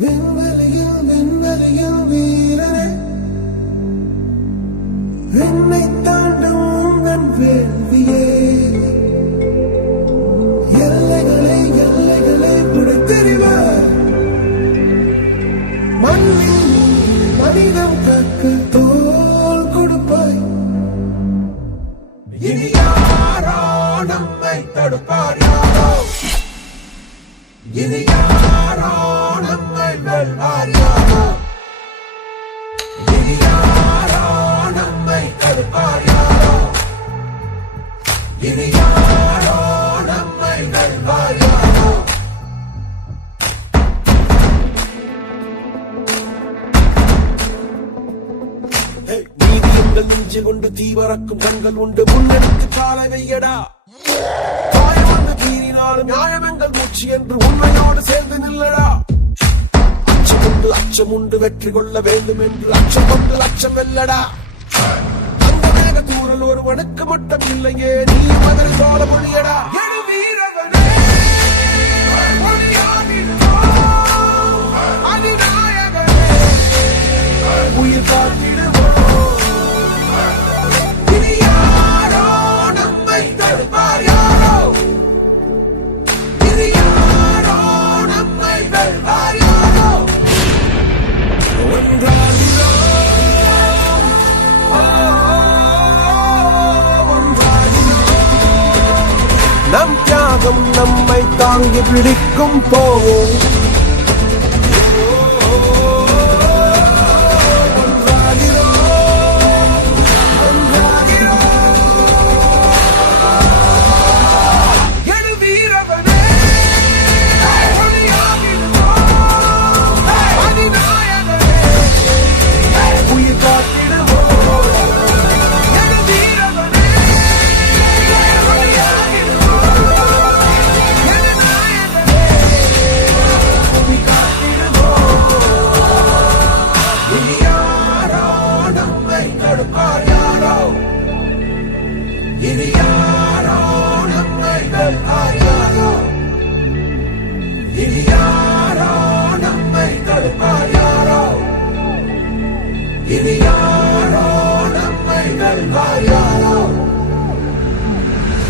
விண்வெளியில் வீரனே, விண்ணை தாண்டும் உங்கள் வேள்வியே, எல்லைகளை புடைத்தெறிவார். மண்ணில் மனிதம் காக்க தோல் கொடுப்பாய். இனி யாரோ நம்மை தடுப்பார், யாரோ இனி யாரோ நம்மை வெல்வார், யாரோ இனி யாரோ நம்மை தடுப்பார், யாரோ இனி யாரோ நம்மை வெல்வார், யாரோ. நீதி எங்கள் நெஞ்சு கொண்டு தீவரக்கும் கண்கள் உண்டு, முன்னெடுத்து காலை வையடா. காயமன்று கீறினாலும் நியாயம் எங்கள் மூச்சு என்று உண்மையோடு சேர்ந்து நில்லடா. அச்சம் உண்டு வெற்றி கொள்ள வேண்டும் என்று அச்சம் கொண்டு லட்சம் வெல்லடா. அந்த வேக தூரல் ஒருவனுக்கு மட்டும் இல்லையே, நீ மகன் சோழ மொழியடா. உயிர் காத்திடுவோம். இனி யாரோ நம்மை தடுப்பார், யாரோ இனி யாரோ நம்மை வெல்வார், யாரோ. நம் தியாகம் நம்மை தாங்கி பிடிக்கும் போவோம்.